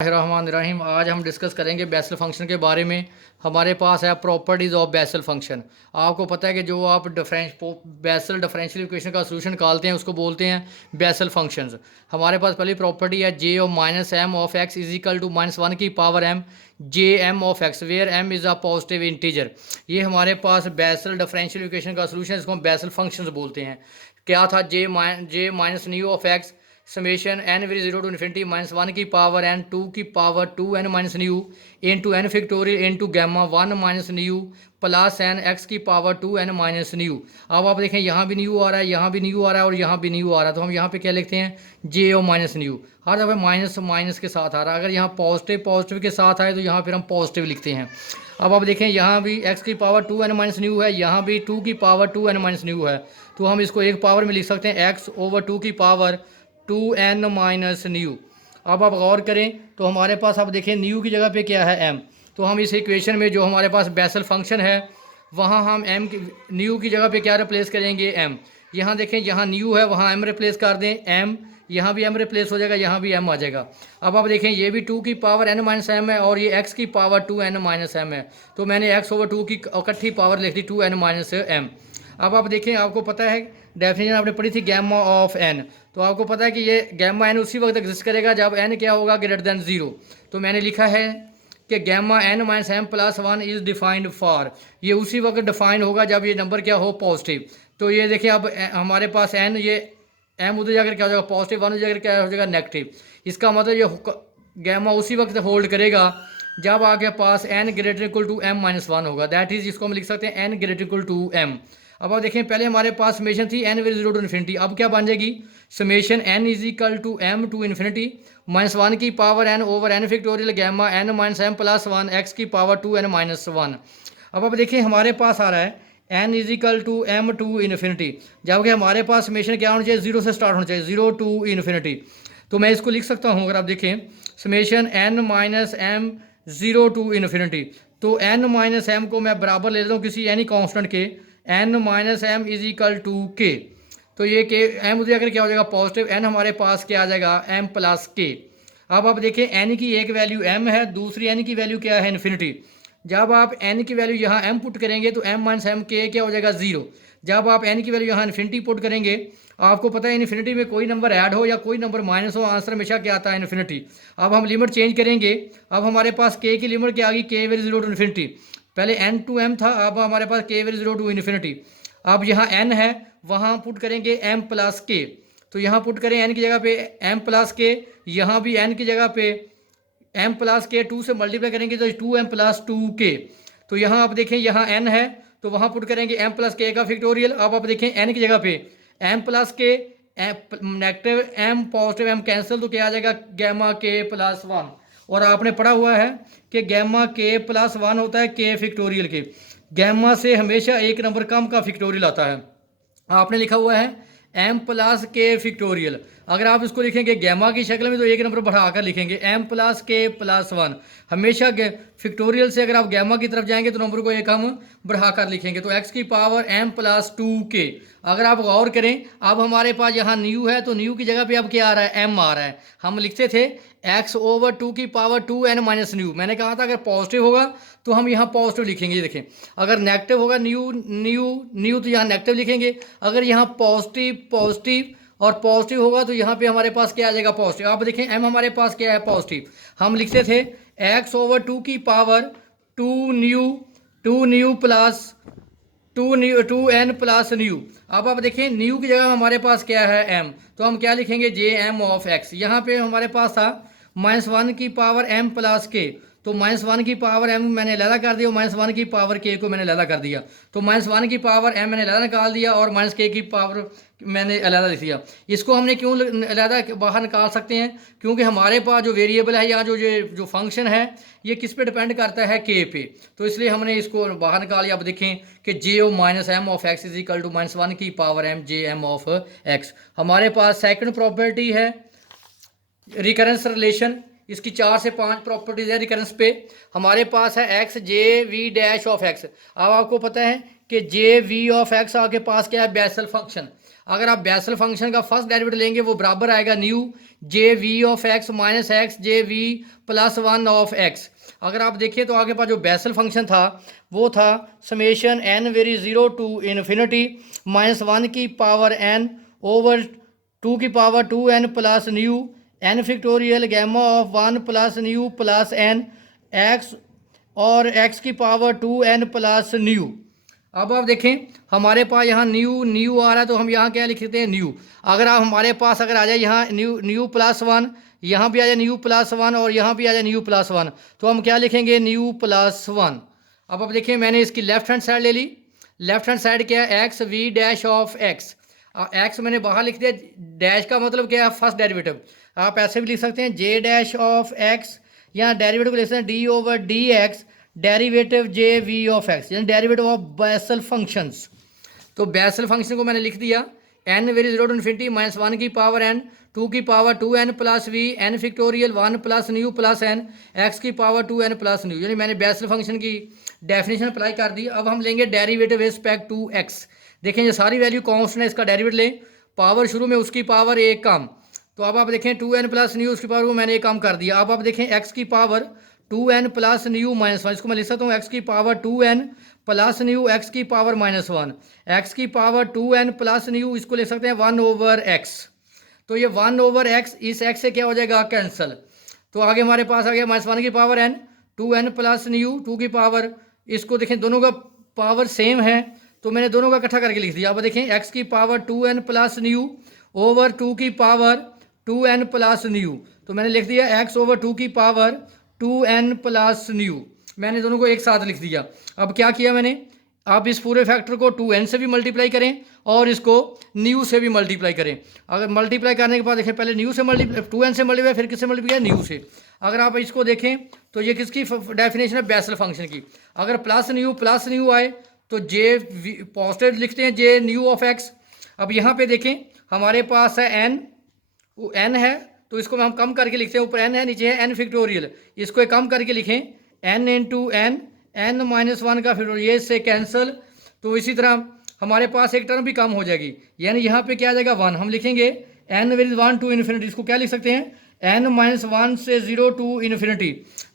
रहमान, आज हम डिस्कस करेंगे बेसल फंक्शन के बारे में। हमारे पास है प्रॉपर्टीज़ ऑफ बेसल फंक्शन। आपको पता है कि जो आप बेसल डिफरेंशियल इक्वेशन का सोल्यूशन निकालते हैं उसको बोलते हैं बेसल फंक्शंस। हमारे पास पहली प्रॉपर्टी है J of minus m of x is equal to -1 की power m J m of x where m is a positive integer. ये हमारे पास बेसल डिफरेंशियल इक्वेशन का सोल्यूशन है, इसको हम बेसल फंक्शंस बोलते हैं। क्या था J minus nu of x summation n vary zero to infinity -1 की पावर एन 2 की power 2n minus nu into n factorial in to gamma 1 minus nu plus n x की power 2n minus nu. अब आप देखें यहाँ भी new आ रहा है, यहाँ भी न्यू आ रहा है और यहाँ भी न्यू आ रहा है, तो हम यहाँ पे क्या लिखते हैं जे ओ माइनस न्यू। हर दफ़ा माइनस माइनस के साथ आ रहा है, अगर यहाँ पॉजिटिव पॉजिटिव के साथ आए तो यहाँ फिर हम पॉजिटिव लिखते हैं। अब आप देखें यहाँ भी x की पावर 2n माइनस न्यू है, यहाँ भी 2 की पावर 2n माइनस न्यू है, तो हम इसको एक पावर में लिख सकते हैं x ओवर 2 की पावर 2n माइनस न्यू। अब आप गौर करें तो हमारे पास आप देखें न्यू की जगह पे क्या है m, तो हम इस इक्वेशन में जो हमारे पास बेसल फंक्शन है वहाँ हम m की न्यू की जगह पे क्या रिप्लेस करेंगे m। यहाँ देखें यहाँ न्यू है वहाँ m रिप्लेस कर दें m, यहाँ भी m रिप्लेस हो जाएगा, यहाँ भी m आ जाएगा। अब आप देखें ये भी 2 की पावर n माइनस m है और ये x की पावर 2n माइनस m है, तो मैंने x ओवर 2 की इकट्ठी पावर लिख दी 2n माइनस m। अब आप देखें आपको पता है डेफिनेशन आपने पढ़ी थी गैमा ऑफ n, तो आपको पता है कि ये गैमा n उसी वक्त एग्जिस्ट करेगा जब n क्या होगा ग्रेटर देन 0। तो मैंने लिखा है कि gamma n minus m plus 1 is defined for, ये उसी वक्त डिफाइन होगा जब ये नंबर क्या हो पॉजिटिव। तो ये देखिए अब हमारे पास n ये m उधर जाकर क्या हो जाएगा पॉजिटिव, 1 उधर जाकर क्या हो जाएगा नेगेटिव। इसका मतलब ये गैमा उसी वक्त होल्ड करेगा जब आपके पास n greater equal to m minus 1 होगा, दैट इज़ इसको हम लिख सकते हैं n greater equal to m। अब आप देखें पहले हमारे पास समेशन थी n vary zero to infinity, अब क्या बन जाएगी summation n is equal to m to infinity -1 की power n over n factorial gamma n minus m plus 1 x की पावर 2n माइनस 1। अब आप देखें हमारे पास आ रहा है n is equal to m to infinity, जबकि हमारे पास समेशन क्या होना चाहिए 0 से स्टार्ट होना चाहिए 0 टू इन्फिनिटी। तो मैं इसको लिख सकता हूँ, अगर आप देखें summation n minus m 0 to infinity, तो n माइनस m को मैं बराबर ले लेता हूँ किसी एनी कॉन्स्टेंट के n minus m is equal to k, तो ये के m उधर अगर क्या हो जाएगा पॉजिटिव, n हमारे पास क्या आ जाएगा m प्लस के। अब आप देखें n की एक वैल्यू m है, दूसरी n की वैल्यू क्या है इन्फिनिटी। जब आप n की वैल्यू यहाँ m पुट करेंगे तो m माइनस एम के क्या हो जाएगा 0। जब आप n की वैल्यू यहाँ इन्फिनिटी पुट करेंगे, आपको पता है इन्फिनिटी में कोई नंबर ऐड हो या कोई नंबर माइनस हो आंसर हमेशा क्या आता है इन्फिनिटी। अब हम लिमिट चेंज करेंगे, अब हमारे पास k की लिमिट क्या आ गई k वेरी 0 टू इन्फिनिटी, पहले n टू m था, अब हमारे पास k वेरी 0 टू इन्फिनिटी। अब यहाँ n है वहाँ पुट करेंगे m प्लस के, तो यहाँ पुट करें n की जगह पे m प्लस के, यहाँ भी n की जगह पे m प्लस के 2 से मल्टीप्लाई करेंगे तो 2m प्लस 2k। तो यहाँ आप देखें यहाँ n है तो वहाँ पुट करेंगे m प्लस के का फिक्टोरियल। अब आप देखें n की जगह पे m प्लस के negative m positive m cancel, तो क्या आ जाएगा गैमा k प्लस 1। और आपने पढ़ा हुआ है कि गैमा k प्लस 1 होता है k फिक्टोरियल के, गैमा से हमेशा एक नंबर कम का फिक्टोरियल आता है। आपने लिखा हुआ है m प्लस के फिक्टोरियल, अगर आप इसको लिखेंगे गैमा की शक्ल में तो एक नंबर बढ़ाकर लिखेंगे m प्लस के प्लस 1। हमेशा फिक्टोरियल से अगर आप गैमा की तरफ जाएंगे तो नंबर को एक हम बढ़ाकर लिखेंगे, तो x की पावर m प्लस 2k। अगर आप गौर करें अब हमारे पास यहाँ न्यू है तो न्यू की जगह पे अब क्या आ रहा है m आ रहा है। हम लिखते थे x ओवर 2 की पावर 2n माइनस न्यू, मैंने कहा था अगर पॉजिटिव होगा तो हम यहाँ पॉजिटिव लिखेंगे, ये देखें अगर नेगेटिव होगा न्यू न्यू न्यू तो यहाँ नेगेटिव लिखेंगे, अगर यहाँ पॉजिटिव पॉजिटिव और पॉजिटिव होगा तो यहाँ पे हमारे पास क्या आ जाएगा पॉजिटिव। आप देखें m हमारे पास क्या है पॉजिटिव, हम लिखते थे x ओवर 2 की power 2 new plus 2n plus nu. अब आप देखें न्यू की जगह हमारे पास क्या है m, तो हम क्या लिखेंगे जे एम ऑफ x। यहाँ पे हमारे पास था -1 की पावर m प्लस के, तो -1 की पावर m मैंने लैला कर दिया, -1 की पावर k को मैंने लैला कर दिया, तो -1 की पावर m मैंने लैला निकाल दिया और -k की पावर मैंने अलहदा लिख दिया। इसको हमने क्यों अलहदा बाहर निकाल सकते हैं, क्योंकि हमारे पास जो वेरिएबल है या जो फंक्शन है ये किस पे डिपेंड करता है k पे, तो इसलिए हमने इसको बाहर निकाल लिया। अब देखें कि J O minus m of x is equal to -1 की power m J m of x. हमारे पास सेकंड प्रॉपर्टी है रिकरेंस रिलेशन, इसकी 4 से 5 प्रॉपर्टीज है रिकरेंस पे। हमारे पास है x j v dash of x. अब आपको पता है कि जे वी ऑफ एक्स आपके पास क्या है बेसल फंक्शन। अगर आप बेसल फंक्शन का फर्स्ट डेरिवेटिव लेंगे वो बराबर आएगा nu j v of x minus x j v plus one of x. अगर आप देखिए तो आगे पास जो बेसल फंक्शन था वो था summation n vary zero to infinity minus one की पावर एन ओवर टू की power two n plus nu n factorial gamma of one plus nu plus n x और एक्स की power two n plus nu. अब आप देखें हमारे पास यहाँ new new आ रहा है तो हम यहाँ क्या लिखते हैं न्यू। अगर आप हमारे पास अगर आ जाए यहाँ न्यू न्यू प्लस वन, यहाँ भी आ जाए न्यू प्लस वन और यहाँ भी आ जाए न्यू प्लस वन, तो हम क्या लिखेंगे न्यू प्लस वन। अब आप देखिए मैंने इसकी लेफ्ट हैंड साइड ले ली। लेफ्ट हैंड साइड क्या है x v dash of x. X मैंने बाहर लिख दिया, डैश का मतलब क्या है फर्स्ट डेरिवेटिव। आप ऐसे भी लिख सकते हैं जे डैश ऑफ एक्स, यहाँ डेरिवेटिव लिख सकते हैं d over d x derivative J v of x, यानी डेरिवेटिव ऑफ बेसल फंक्शंस। तो बेसल फंक्शन को मैंने लिख दिया n vary zero to infinity minus one की पावर एन टू की power two n plus v n factorial one plus nu plus n x की power two n plus nu, यानी मैंने बेसल फंक्शन की डेफिनेशन अप्लाई कर दी। अब हम लेंगे डेरिवेटिव रिस्पेक्ट टू एक्स। देखें ये सारी वैल्यू कॉन्स्टेंट है, इसका डेरिवेटिव लें, पावर शुरू में उसकी पावर एक कम, तो अब आप देखें टू एन प्लस न्यू उसकी पावर को मैंने एक कम कर दिया। अब आप देखें एक्स की power two n plus nu minus one, इसको मैं लिख सकता हूँ एक्स की power two n plus nu x की पावर माइनस वन, एक्स की power two n plus nu इसको लिख सकते हैं वन ओवर एक्स। तो ये वन ओवर एक्स इस एक्स से क्या हो जाएगा कैंसिल, तो आगे हमारे पास आ गया माइनस वन की power n two n plus nu two की पावर, इसको देखें दोनों का पावर सेम है तो मैंने दोनों का इकट्ठा करके लिख दिया। अब देखें एक्स की power two n plus nu over two की power two n plus nu, तो मैंने लिख दिया एक्स ओवर टू की power two n plus nu, मैंने दोनों को एक साथ लिख दिया। अब क्या किया मैंने, आप इस पूरे फैक्टर को टू एन से भी मल्टीप्लाई करें और इसको न्यू से भी मल्टीप्लाई करें। अगर मल्टीप्लाई करने के बाद देखें पहले न्यू से मल्टीप्लाई टू एन से मल्टीप्लाई फिर किससे मल्टीप्लाई न्यू से। अगर आप इसको देखें तो ये किसकी डेफिनेशन है बेसल फंक्शन की। अगर प्लस न्यू आए तो जे पॉजिटिव लिखते हैं जे न्यू ऑफ एक्स। अब यहाँ पे देखें हमारे पास है एन है तो इसको हम कम करके लिखते हैं, ऊपर एन है नीचे है एन फिक्टोरियल, इसको एक कम करके लिखें n into n minus one का फिक्टोरियल, ये इससे कैंसिल। तो इसी तरह हमारे पास एक टर्म भी कम हो जाएगी, यानी यहाँ पे क्या आ जाएगा वन, हम लिखेंगे n with one to infinity, इसको क्या लिख सकते हैं एन माइनस वन से जीरो टू इन्फिनिटी।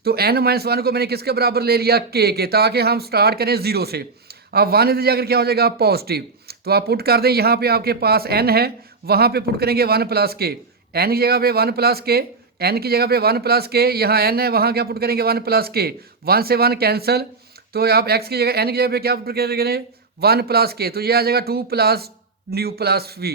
तो एन माइनस वन को मैंने किसके बराबर ले लिया के, ताकि हम स्टार्ट करें जीरो से। अब वन इधर जाकर क्या हो जाएगा पॉजिटिव, तो आप पुट कर दें यहाँ पे आपके पास एन है वहाँ पे पुट करेंगे वन प्लस के, एन की जगह पे वन प्लस के, एन की जगह पे वन प्लस के, यहाँ एन है वहाँ क्या पुट करेंगे वन प्लस के, वन से वन कैंसिल। तो आप एक्स की जगह एन की जगह पे क्या पुट करेंगे वन प्लस के, तो ये आ जाएगा two plus nu plus v.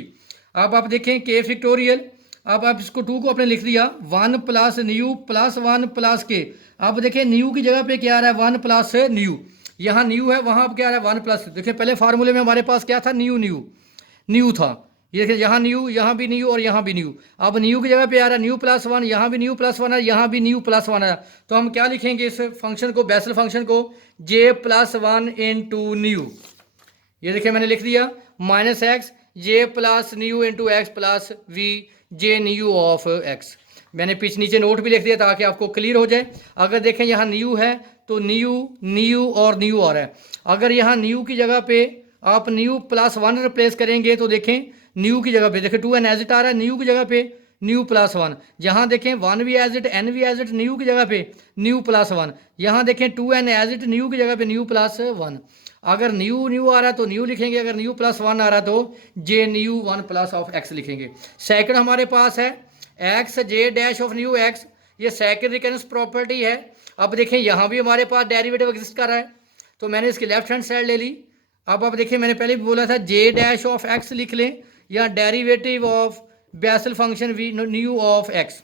अब आप देखें के फिक्टोरियल, अब आप इसको टू को आपने लिख दिया one plus nu plus one plus के। अब देखें न्यू की जगह पे क्या आ रहा है वन प्लस न्यू, यहाँ न्यू है वहाँ अब क्या आ रहा है वन प्लस। देखिए पहले फार्मूले में हमारे पास क्या था न्यू था, ये देखिए यहाँ न्यू, यहाँ भी न्यू और यहाँ भी न्यू। अब न्यू की जगह पे आ रहा है न्यू प्लस वन, यहाँ भी न्यू प्लस वन है, यहाँ भी न्यू प्लस वन है। तो हम क्या लिखेंगे इस फंक्शन को बेसल फंक्शन को j plus one into nu, ये देखिए मैंने लिख दिया minus x j plus nu into x plus v j nu of x. मैंने पीछे नीचे नोट भी लिख दिया ताकि आपको क्लियर हो जाए। अगर देखें यहाँ न्यू है तो न्यू और न्यू आ रहा है। अगर यहाँ न्यू की जगह पे आप न्यू प्लस वन रिप्लेस करेंगे तो देखें न्यू की जगह पे देखें टू एन एज इट आ रहा है, न्यू की जगह पे न्यू प्लस वन, यहाँ देखें वन भी एज इट एन भी एज इट, न्यू की जगह पे न्यू प्लस वन, यहाँ देखें two n as it nu की जगह पे न्यू प्लस वन। अगर न्यू आ रहा है तो न्यू लिखेंगे, अगर न्यू प्लस वन आ रहा है तो J nu one plus of x लिखेंगे। सेकंड हमारे पास है x J dash of nu x, ये सेकंड रिकरेंस प्रॉपर्टी है। अब देखें यहाँ भी हमारे पास डेरिवेटिव एग्जिस्ट कर रहा है तो मैंने इसकी लेफ्ट हैंड साइड ले ली। अब आप देखिए मैंने पहले भी बोला था जे डैश ऑफ एक्स लिख लें या derivative of Bessel function v nu of x,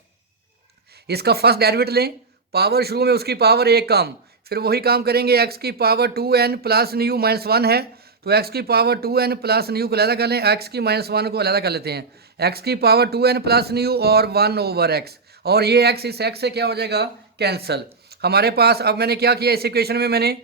इसका फर्स्ट डेरिवेटिव लें, पावर शुरू में उसकी पावर एक कम, फिर वही काम करेंगे एक्स की power two n plus nu minus one है तो एक्स की power two n plus nu को अलग कर लें, एक्स की माइनस वन को अलग कर लेते हैं, एक्स की power two n plus nu और वन ओवर एक्स, और ये एक्स इस एक्स से क्या हो जाएगा कैंसिल। हमारे पास अब मैंने क्या किया इस इक्वेशन में मैंने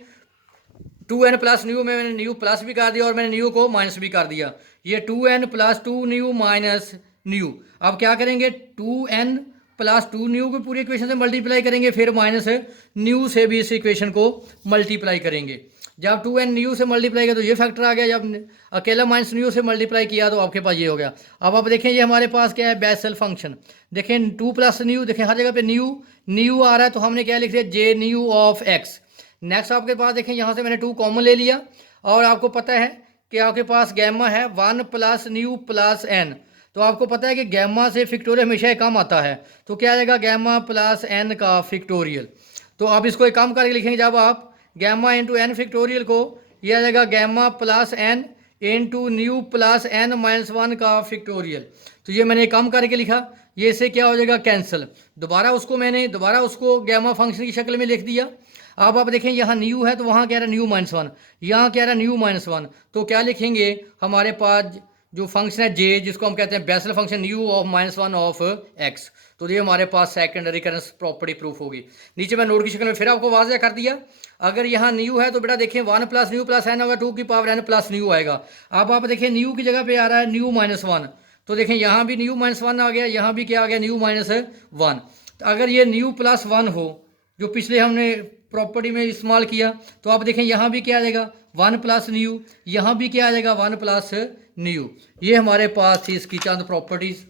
टू एन प्लस न्यू में मैंने न्यू प्लस भी कर दिया और मैंने न्यू को माइनस भी कर दिया, ये two n plus two nu minus nu. अब क्या करेंगे two n plus two nu को पूरी इक्वेशन से मल्टीप्लाई करेंगे, फिर माइनस न्यू से भी इस इक्वेशन को मल्टीप्लाई करेंगे। जब 2n न्यू से मल्टीप्लाई किया तो ये फैक्टर आ गया, जब अकेला माइनस न्यू से मल्टीप्लाई किया तो आपके पास ये हो गया। अब आप देखें ये हमारे पास क्या है, बेसल फंक्शन। देखें 2 प्लस न्यू, देखें हर जगह पे न्यू न्यू आ रहा है तो हमने क्या लिख दिया, जे न्यू ऑफ एक्स। नेक्स्ट आपके पास देखें यहाँ से मैंने 2 कॉमन ले लिया, और आपको पता है कि आपके पास गैमा है 1 प्लस न्यू प्लस एन। तो आपको पता है कि गैमा से फिक्टोरियल हमेशा कम आता है, तो क्या आएगा, गैमा प्लस एन का फिक्टोरियल। तो आप इसको एक काम करके लिखेंगे, जब आप गैमा इंटू एन फिक्टोरियल को, यह आ जाएगा gamma plus n into nu plus n minus 1 का फिक्टोरियल। तो ये मैंने कम करके लिखा, ये इससे क्या हो जाएगा, कैंसिल। दोबारा उसको गैमा फंक्शन की शक्ल में लिख दिया। अब आप देखें यहाँ न्यू है तो वहाँ क्या रहा, न्यू माइनस 1, यहाँ क्या रहा, न्यू माइनस 1। तो क्या लिखेंगे, हमारे पास जो फंक्शन है जे, जिसको हम कहते हैं Bessel function, new of minus 1 of x. तो ये हमारे पास सेकंड रिकरेंस प्रॉपर्टी प्रूफ होगी। नीचे मैं नोट की शक्ल में फिर आपको वाज़ह कर दिया। अगर यहाँ न्यू है तो बेटा देखें 1 प्लस न्यू प्लस एन होगा, 2 की पावर एन प्लस न्यू आएगा। अब आप देखें न्यू की जगह पे आ रहा है न्यू माइनस 1, तो देखें यहाँ भी न्यू माइनस 1 आ गया, यहाँ भी क्या आ गया, न्यू माइनस 1। तो अगर ये न्यू प्लस 1 हो, जो पिछले हमने प्रॉपर्टी में इस्तेमाल किया, तो आप देखें यहाँ भी क्या आ जाएगा, 1 प्लस न्यू, यहाँ भी क्या आ जाएगा, 1 प्लस न्यू। ये हमारे पास थी इसकी चंद प्रॉपर्टीज़।